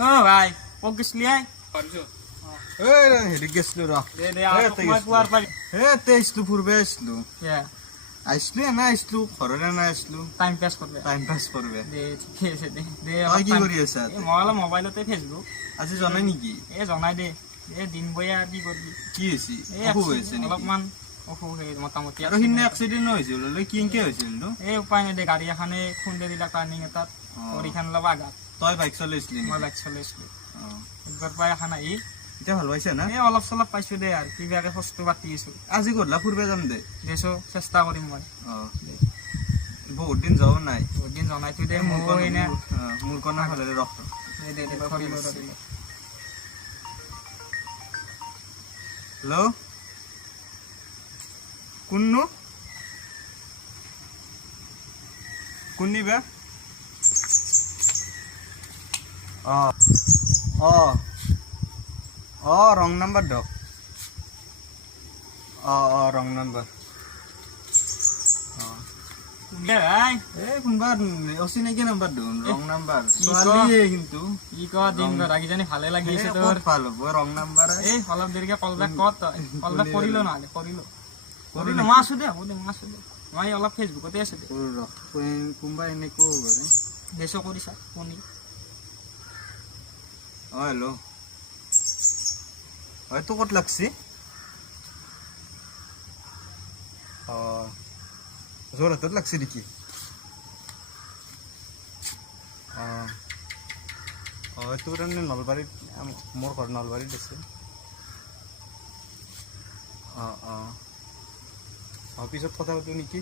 অ ভাই কক গেছলি আই পাৰছো হেৰি গেছলো ৰ দে মই পুৱাৰ পাৰি তেইছলো ফুৰবে আছিলো কে আইছলো এনে আইছলো ঘৰৰে এনে আইছলো টাইম পাছ কৰবে টাইম পাছ কৰবে দে ঠিক আছে দে তই কি কৰি আছা মই অলপ মোবাইলতে ফেচবুক আজি জনাই নেকি জনাই দে দিন বয়া কি কৰবি কি হৈছে অসুখ হৈছে নেকি অলপমান অসুখ মোটামুটি আৰু সিদিনা এক্সিডেণ্ট হৈছিল কেনেকে হৈছিল নো উপায় নাই দে গাড়ী এখনে খুন্দে দিলা টাৰ্ণিং এটাত ভৰিখন অলপ আঘাত তই বাইক চলাইছিলি মই বাইক চলাইছিলো একবাৰ পাই এখন আহি এতিয়া ভাল পাইছা না অলপ চলপ পাইছো দে আৰু কিবাকে খোজটো পাতি আছো আজি গধূলা ফুৰবে যাম দে দেছো চেষ্টা কৰিম মই বহুত দিন যোৱা নাই বহুত দিন জনাই থৈ দে মই এনে মোৰ কণা ভালে ৰখ দে হেল্ল' কোননো কোননিবা ৰং নাম্বাৰ দিয়ক ৰং নাম্বাৰ কোনবা অচিনাকি নাম্বাৰ দিওঁ ৰং নাম্বাৰ ছোৱালীয়ে কিন্তু কি ক দিন ৰাগিজানি ভালে লাগি আছে তোৰ ভাল হ'ব ৰং নাম্বাৰ অলপ দেৰিকে কল বেক কৰিলো নহ'লে কৰিলো মই আছো দে মই অলপ ফেচবুকতে আছো দে কোনোবা এনেকৈ হ'ব পাৰে দেছো কৰিছা শুনি হেল্ল' হয়তো ক'ত লাগছি যোৰহাটত লাগছে নেকি এইটো কাৰণে নলবাৰীত মোৰ ঘৰ নলবাৰীত আছে পিছত কথা পাতো নেকি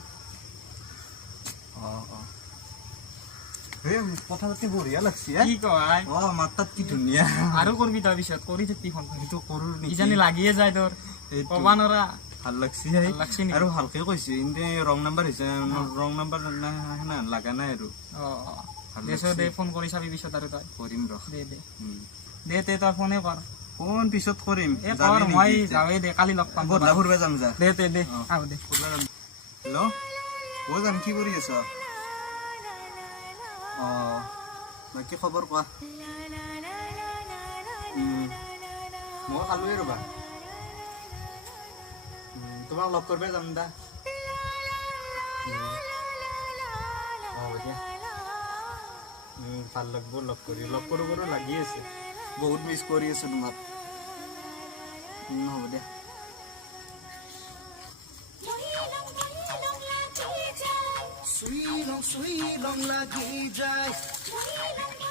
কথা পাতি বঢ়িয়া লাগছি কি কয় মাত তাত কি ধুনীয়া আৰু কৰবি তাৰ পিছত কৰি থাকি সেইটো কৰো ইজানি লাগিয়ে যায় তোৰ কবা নৰা ভাল লাগছি আৰু ভালকে কৈছে এনে ৰং নাম্বাৰ হৈছে ৰং নাম্বাৰ লাগা নাই আৰু দে ফোন কৰি চাবি পিছত আৰু তই কৰিম ৰখ দে তই ফোনে কৰ ফোন পিছত কৰিম মই যাওঁৱে দে কালি লগ পাম গধূলা ফুৰিব যাম যা দে আহ দে হেল্ল' যাম কি কৰি আছ বাকী খবৰ কোৱা মই খালোৱে ৰবা তোমাক লগ কৰিব যাম দা ভাল লাগব লগ কৰো লাগি আছে বহুত মিছ কৰি আছো তোমাক হ'ব দে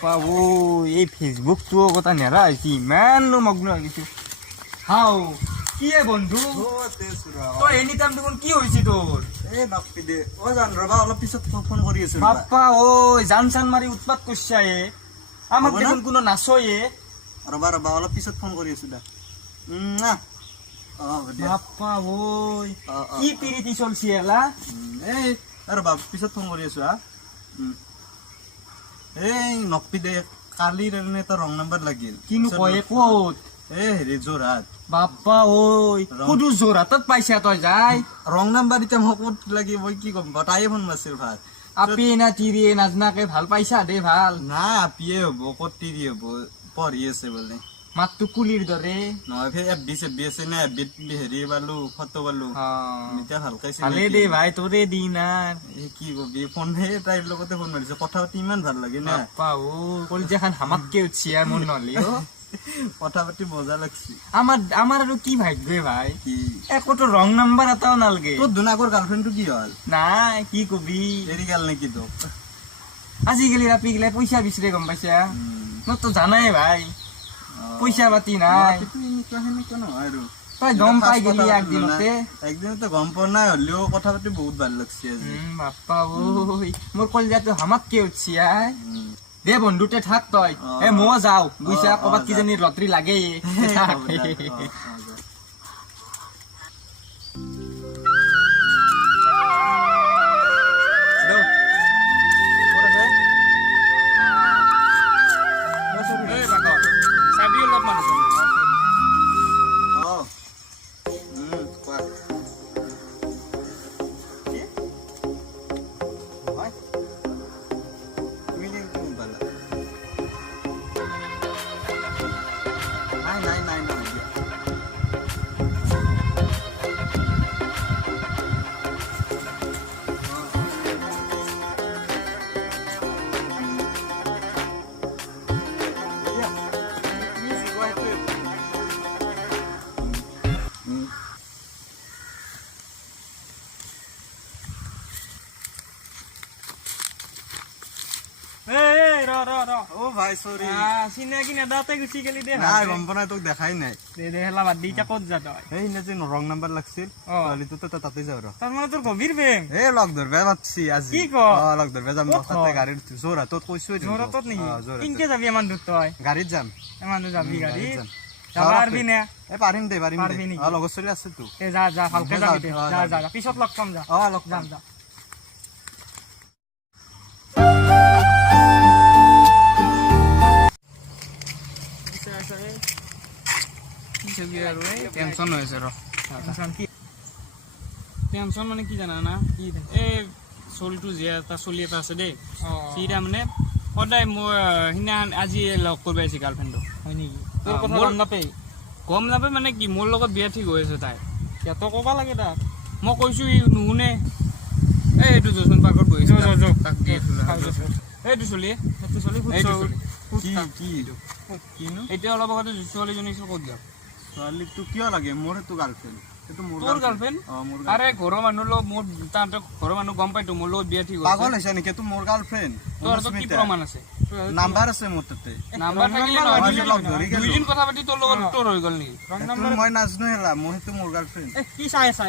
পাবো এই ফেচবুকটো কথা নেৰা হৈছে ইমান মগ্ন হৈ গৈছো হাও কি বন্ধু তই এনি টাইম দেখোন কি হৈছে তোৰ জান ৰবা অলপ পিছত ফোন কৰি আছো বাপ্পা জান চান মাৰি উৎপাত কৰিছা আমাক দেখোন কোনো নাচয়ে ৰবা অলপ পিছত ফোন কৰি আছো দা বাপ্পা কি পিৰিতি চলছি এলা ৰবা পিছত ফোন কৰি আছো নকপি দে কালিৰ এটা ৰং নাম্বাৰ লাগিল কিনো কয় ক'ত হেৰি যোৰহাট বাপ্পা সুধো যোৰহাটত পাইছা তই যাই ৰং নাম্বাৰ এতিয়া মই ক'ত লাগি মই কি ক'ম তাইয়ে ফোন মাৰিছিল ভাত আপি না তিৰিয়ে নাজনাকে ভাল পাইছা দে ভাল নাই আপিয়ে হ'ব ক'ত তিৰি হ'ব পঢ়ি আছে বোলে মাতটো কুলিৰ দৰে নহয় এফবি চেফবি আছে না এফবিত হেৰি পালো ফটো পালো এতিয়া ভালকে ভালে দে ভাই তোৰে দিন কি কবি ফোন তাইৰ লগতে ফোন মাৰিছে কথা পাতি ইমান ভাল লাগে না কলিজাখান হামাককে উঠছি মোৰ নহলি কথা পাতি মজা লাগছি আমাৰ আৰু কি ভাগ্য ভাই একোতো ৰং নাম্বাৰ এটাও নালগে তোৰ দুনাকৰ গাৰ্লফ্ৰেণ্ডটো কি হ'ল নাই কি কবি এৰি গেল নেকি তোক আজিকালি ৰাপি গিলাই পইচা বিচাৰে গম পাইছা মই তো জানাই ভাই পইচা পাতি নাই তই গম পাই গেলি একদিনতে গম পোৱা নাই হলেও কথা পাতি বহুত ভাল লাগছে আজি বাপ্পা মোৰ কলিজাটো হামাককে উঠছি দে বন্ধুতে থাক তই মই যাও বুইছা কবাত কিজানি লটাৰী লাগে ও ভাই সৰি চিনাকি নেদাতে গুচি গেলি দে নাই গম পোৱা নাই তোক দেখাই নাই দে হেলা বাদ দি ক'ত যা তই এই না যে ৰং নাম্বাৰ লাগছিল ছোৱালীটো তো তাতে যাও ৰ তাৰ মানে তোৰ গভীৰ প্ৰেম এ লগ ধৰবে মাতছি আজি কি ক লগ ধৰবে যাম তাতে গাড়ীত জোৰাতত কৈছো জোৰাতত নেকি কিনকে যাবি ইমান দূৰ তই গাড়ীত যাম ইমান দূৰ যাবি গাড়ীত যাবা পাৰবি নে এ পাৰিম দে লগৰ চলি আছে তো যা ভালকে যাবি দে যা পিছত লগ পাম যা লগ যাম যা টেনশন হৈছে ৰ টেনশন মানে কি জানা না এই চলিটো যে এটা চলি এটা আছে দেই সিটা মানে সদায় মই সিদিনাখন আজি লগ কৰিব আহিছে গাৰ্লফ্ৰেণ্ডটো হয় নেকি তোৰ কথা গম নাপায় মানে কি মোৰ লগত বিয়া ঠিক হৈ আছে তাই তই ক'ব লাগে তাক মই কৈছো ই নুশুনে এইটো জচন পাৰ্কত বহিছো এইটো চলি এতিয়া অলপ আগতে ছোৱালীজনী ক'ত যাম ছোৱালীটো কিয় লাগে মোৰ সেইটো গাৰ্লফ্ৰেণ্ড তোৰ গাৰ্লফ্ৰেণ্ড আৰে ঘৰৰ মানুহ লগত মোৰ তাহাঁতৰ ঘৰৰ মানুহ গম পাইতো মোৰ লগত বিয়া ঠিক পাগল হৈছে নেকি তোৰ মোৰ গাৰ্লফ্ৰেণ্ড তোৰ কি প্ৰমাণ আছে নাম্বাৰ আছে মোৰ তাতে নাম্বাৰ থাকিলে দুইদিন কথা পাতি তোৰ লগত তোৰ হৈ গ'ল নেকি মই নাজানো হেলা মই সেইটো মোৰ গাৰ্লফ্ৰেণ্ড কি চাই আছা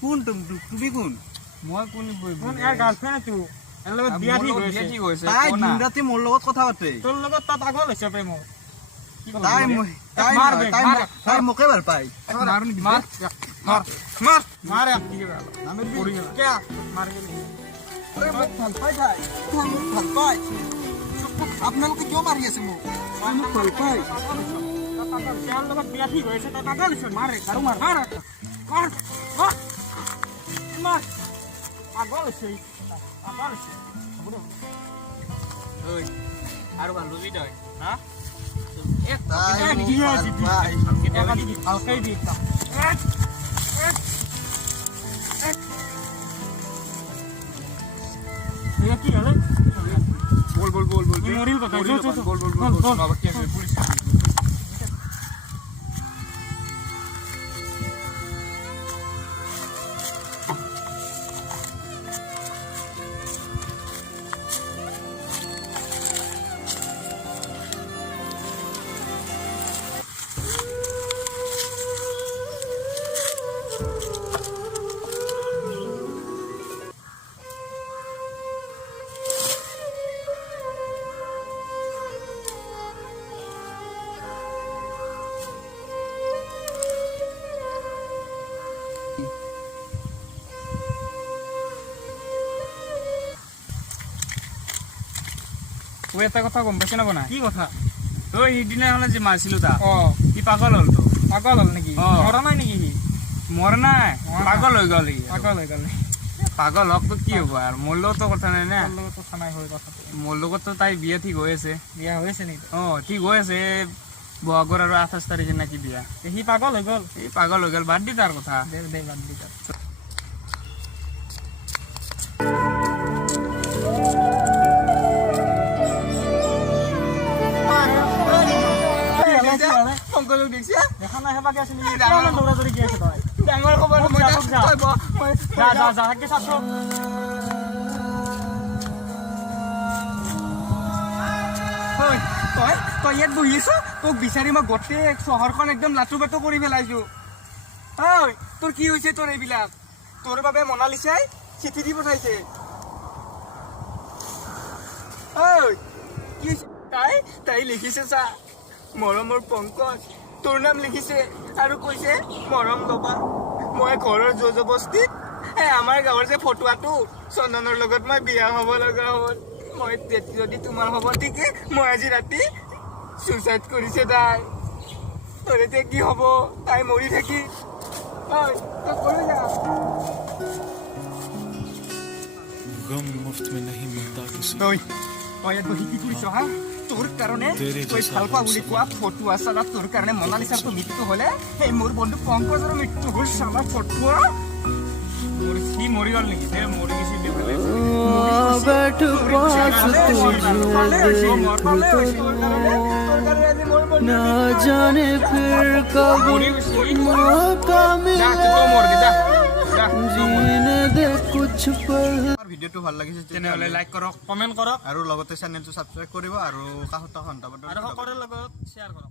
কোন তুমি কোন মই কোন ইয়াৰ গাৰ্লফ্ৰেণ্ড আছো এৰ লগত বিয়া ঠিক হৈছে তাই দিন ৰাতি মোৰ লগত কথা পাতে তোৰ লগত তাত পাগল হৈছে প্ৰেম তাই মোকে ভাল পায় আপোনালোকে কিয় মাৰি আছে মোক ভাল পায় আৰু ভাল বুজি তই হা এটা কথা গম পাইছে না বনা কি কথা তই সিদিনা হলে যে মাৰিছিলো তা কি পাগল হল তো পাগল হল নেকি মৰা নাই নেকি মৰা নাই পাগল হৈ গ'ল পাগল হক তো কি হ'ব আৰু মোৰ লগতো কথা নাই না মোৰ লগতো তাই বিয়া ঠিক হৈ আছে নেকি ঠিক হৈ আছে বহাগৰ আৰু 28 তাৰিখে নাকি বিয়া সি পাগল হৈ গ'ল বাদ দি তাৰ কথা বাদ দি তাৰ ডাঙৰ খবৰ তই ইয়াত বহি আছ তোক বিচাৰি মই গোটেই চহৰখন একদম লাটু বাটু কৰি পেলাইছো ঐ তোৰ কি হৈছে তোৰ এইবিলাক তোৰ বাবে মনালিছাই চিঠি দি পঠাইছে তাই লিখিছে চা মৰমৰ পংকজ তোৰ নাম লিখিছে আৰু কৈছে মৰম ল'বা মই ঘৰৰ জবস্তিত আমাৰ গাঁৱৰ যে ফটোৱাটো চন্দনৰ লগত মই বিয়া হ'ব লগা হ'ল মই যদি তোমাৰ হ'ব ঠিকে মই আজি ৰাতি সুইচাইড কৰিছে তাই তোৰ এতিয়া কি হ'ব তাই মৰি থাকি তোৰ কাৰণে তই ভাল পা বুলি কোৱা ফটোৱা চালা তোৰ কাৰণে মনালিছাৰ মৃত্যু হলে সেই মোৰ বন্ধু পংকজৰ মৃত্যু হ'ল চালা ফটোৱা সি মৰি গ'ল নেকি মৰি গৈছে আমাৰ ভিডিঅ'টো ভাল লাগিছে তেনেহ'লে লাইক কৰক, কমেণ্ট কৰক আৰু লগতে চেনেলটো ছাবস্ক্ৰাইব কৰিব আৰু কাষত থকা ঘণ্টা বটনটো আৰু সকলোৰে লগত শ্বেয়াৰ কৰক।